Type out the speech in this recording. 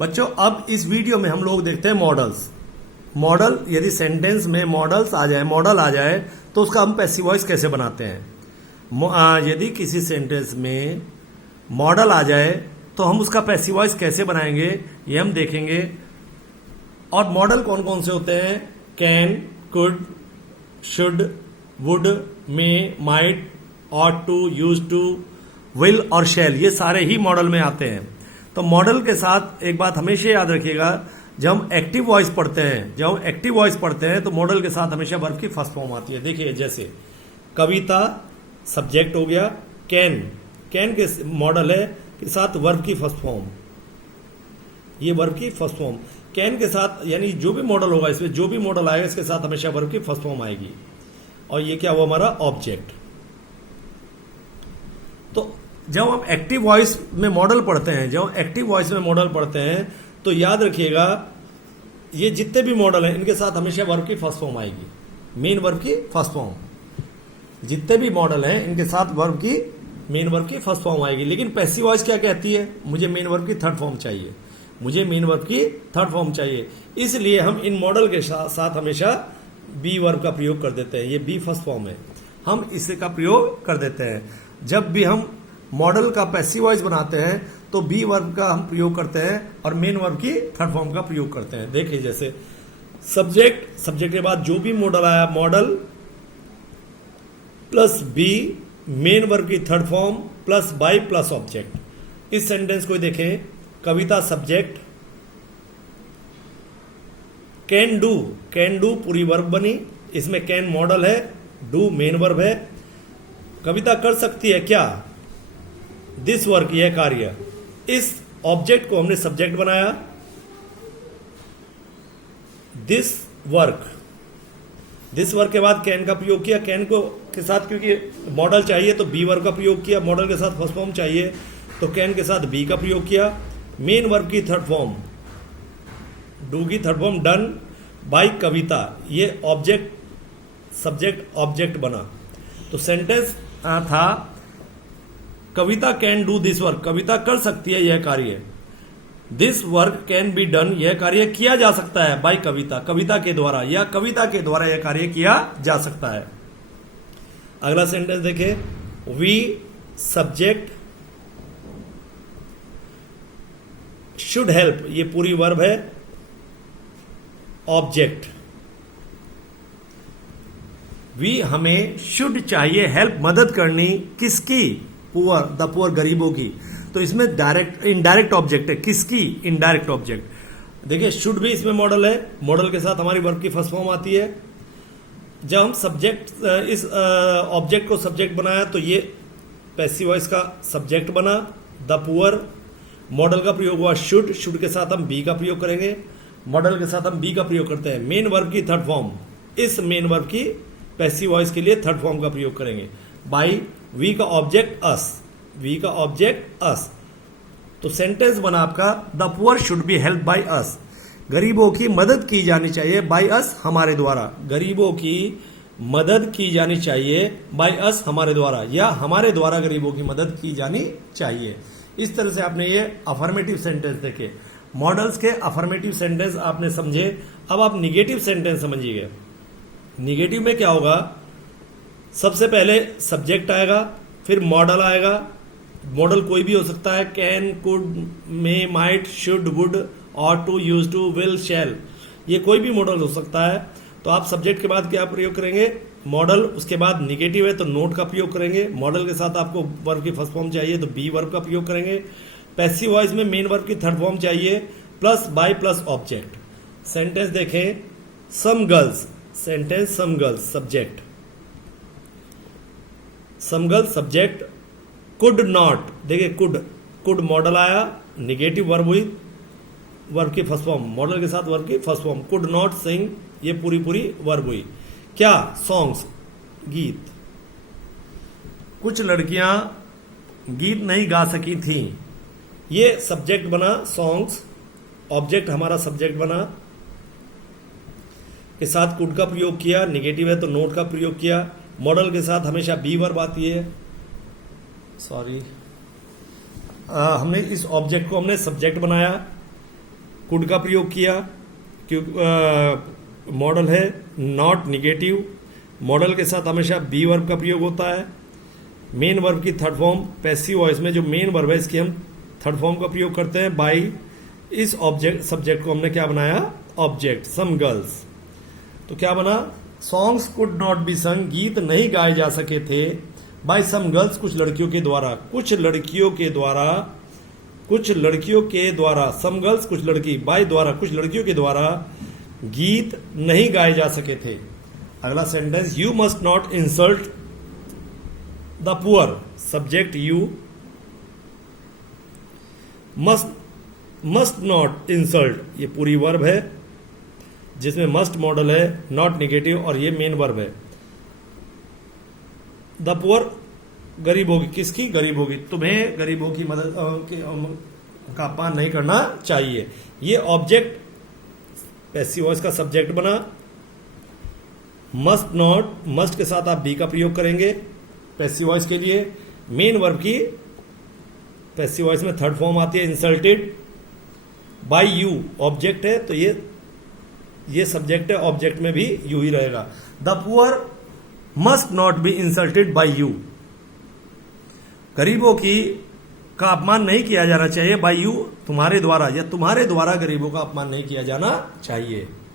बच्चों अब इस वीडियो में हम लोग देखते हैं मॉडल्स। मॉडल, यदि सेंटेंस में मॉडल्स आ जाए, मॉडल आ जाए तो उसका हम पैसिव वॉइस कैसे बनाते हैं। यदि किसी सेंटेंस में मॉडल आ जाए तो हम उसका पैसिव वॉइस कैसे बनाएंगे ये हम देखेंगे। और मॉडल कौन कौन से होते हैं? Can, could, should, would, may, might, ought to, use to, will और शैल, ये सारे ही मॉडल में आते हैं। तो मॉडल के साथ एक बात हमेशा याद रखिएगा, जब हम एक्टिव वॉइस पढ़ते हैं तो मॉडल के साथ हमेशा वर्ब की फर्स्ट फॉर्म आती है। देखिए जैसे कविता सब्जेक्ट हो गया, कैन के मॉडल है के साथ वर्ब की फर्स्ट फॉर्म, ये वर्ब की फर्स्ट फॉर्म कैन के साथ, यानी जो भी मॉडल होगा इसमें जो भी मॉडल आएगा इसके साथ हमेशा वर्ब की फर्स्ट फॉर्म आएगी। और ये क्या हुआ हमारा ऑब्जेक्ट। तो जब हम एक्टिव वॉइस में मॉडल पढ़ते हैं, तो याद रखिएगा ये जितने भी मॉडल हैं इनके साथ हमेशा वर्ब की फर्स्ट फॉर्म आएगी, मेन वर्ब की फर्स्ट फॉर्म। जितने भी मॉडल हैं इनके साथ मेन वर्ब की फर्स्ट फॉर्म आएगी। लेकिन पैसिव वॉइस क्या कहती है? मुझे मेन वर्ब की थर्ड फॉर्म चाहिए, इसलिए हम इन मॉडल के साथ हमेशा बी वर्ब का प्रयोग कर देते हैं। ये बी फर्स्ट फॉर्म है, हम इसे का प्रयोग कर देते हैं। जब भी हम मॉडल का पैसिव वॉइस बनाते हैं तो बी वर्ब का हम प्रयोग करते हैं और मेन वर्ब की थर्ड फॉर्म का प्रयोग करते हैं। देखिए जैसे सब्जेक्ट के बाद जो भी मॉडल आया, modal plus B, main verb की third form plus by plus object. इस सेंटेंस को देखें, कविता सब्जेक्ट, कैन डू पूरी वर्ब बनी, इसमें कैन मॉडल है, डू मेन वर्ब है। कविता कर सकती है क्या? दिस वर्क, यह कार्य। इस ऑब्जेक्ट को हमने सब्जेक्ट बनाया, दिस वर्क के बाद कैन का प्रयोग किया, कैन को के साथ क्योंकि मॉडल चाहिए तो बी वर्ब का प्रयोग किया, मॉडल के साथ फर्स्ट फॉर्म चाहिए तो कैन के साथ बी का प्रयोग किया। मेन वर्ब की थर्ड फॉर्म, डू की थर्ड फॉर्म डन बाय कविता, ये सब्जेक्ट ऑब्जेक्ट बना। तो सेंटेंस था कविता कैन डू दिस वर्क, कविता कर सकती है यह कार्य। This work can be done, यह कार्य किया जा सकता है बाय कविता के द्वारा, या कविता के द्वारा यह कार्य किया जा सकता है। अगला सेंटेंस देखें, वी सब्जेक्ट शुड हेल्प, ये पूरी वर्ब है, ऑब्जेक्ट। वी हमें शुड चाहिए, हेल्प मदद करनी, किसकी? द पुअर गरीबों की। तो इसमें इनडायरेक्ट ऑब्जेक्ट है, किसकी? Indirect object. देखिए शुड भी इसमें मॉडल है, मॉडल के साथ हमारी वर्ब की फर्स्ट फॉर्म आती है। जब हम इस ऑब्जेक्ट को सब्जेक्ट बनाया तो ये पैसिव वॉइस का सब्जेक्ट बना, द पुअर। मॉडल का प्रयोग हुआ शुड के साथ हम बी का प्रयोग करेंगे, मॉडल के साथ हम बी का प्रयोग करते हैं। मेन वर्ब की थर्ड फॉर्म, इस मेन वर्ब की पैसिव वॉइस के लिए थर्ड फॉर्म का प्रयोग करेंगे। बाई वी का ऑब्जेक्ट अस, तो सेंटेंस बना आपका, the poor should be help by us, गरीबों की मदद की जानी चाहिए बाय अस, हमारे द्वारा। गरीबों की मदद की जानी चाहिए बाय अस, हमारे द्वारा, या हमारे द्वारा गरीबों की मदद की जानी चाहिए। इस तरह से आपने ये अफर्मेटिव सेंटेंस देखे, मॉडल्स के अफर्मेटिव सेंटेंस आपने समझे। अब आप निगेटिव सेंटेंस समझिएगा। निगेटिव में क्या होगा? सबसे पहले सब्जेक्ट आएगा, फिर मॉडल आएगा। मॉडल कोई भी हो सकता है, can, could, may, might, should, would, ought to, use to, will, shall, ये कोई भी मॉडल हो सकता है। तो आप सब्जेक्ट के बाद क्या प्रयोग करेंगे? मॉडल। उसके बाद निगेटिव है तो नोट का प्रयोग करेंगे। मॉडल के साथ आपको वर्ब की फर्स्ट फॉर्म चाहिए तो बी वर्ब का प्रयोग करेंगे। पैसिव वॉइस में मेन वर्ब की थर्ड फॉर्म चाहिए, plus by plus object. Sentence देखें, some girls subject, some girls subject, could not, देखिए कुड मॉडल आया, निगेटिव वर्ब हुई, वर्ब की फर्स्ट फॉर्म, मॉडल के साथ वर्ब की first form, could not sing, ये पूरी वर्ब हुई। क्या? सॉन्ग्स, गीत। कुछ लड़कियां गीत नहीं गा सकी थीं, ये सब्जेक्ट बना, सॉन्ग्स, ऑब्जेक्ट हमारा सब्जेक्ट बना, के साथ कुड का प्रयोग किया, निगेटिव है तो नोट का प्रयोग किया। मॉडल के साथ हमेशा बी वर्ब आती है। हमने इस ऑब्जेक्ट को हमने सब्जेक्ट बनाया, कुड का प्रयोग किया, क्योंकि मॉडल है नॉट निगेटिव, मॉडल के साथ हमेशा बी वर्ब का प्रयोग होता है। मेन वर्ब की थर्ड फॉर्म पैसिव वॉइस में जो मेन वर्ब है इसकी हम थर्ड फॉर्म का प्रयोग करते हैं बाई। इस ऑब्जेक्ट सब्जेक्ट को हमने क्या बनाया, ऑब्जेक्ट। सम गर्ल्स, तो क्या बना, सॉन्ग्स कुड नॉट बी संग, गीत नहीं गाए जा सके थे, बाय सम गर्ल्स, कुछ लड़कियों के द्वारा, कुछ लड़कियों के द्वारा, कुछ लड़कियों के द्वारा, सम गर्ल्स कुछ लड़की, बाय द्वारा, कुछ लड़कियों के द्वारा गीत नहीं गाए जा सके थे। अगला sentence, you must not insult the poor, subject you, must not insult, ये पूरी वर्ब है जिसमें मस्ट मॉडल है, नॉट निगेटिव, और ये मेन वर्ब है। द पुअर, गरीबों की, किसकी, गरीबों की, तुम्हें गरीबों की मदद का अपमान नहीं करना चाहिए। ये ऑब्जेक्ट पैसिव वॉइस का सब्जेक्ट बना। मस्ट नॉट, मस्ट के साथ आप बी का प्रयोग करेंगे पैसिव वॉइस के लिए। मेन वर्ब की पैसिव वॉइस में थर्ड फॉर्म आती है इंसल्टेड। बाय यू ऑब्जेक्ट है, तो ये सब्जेक्ट है, ऑब्जेक्ट में भी यू ही रहेगा। The poor must not be insulted by you, गरीबों की का अपमान नहीं किया जाना चाहिए बाय यू, तुम्हारे द्वारा, या तुम्हारे द्वारा गरीबों का अपमान नहीं किया जाना चाहिए।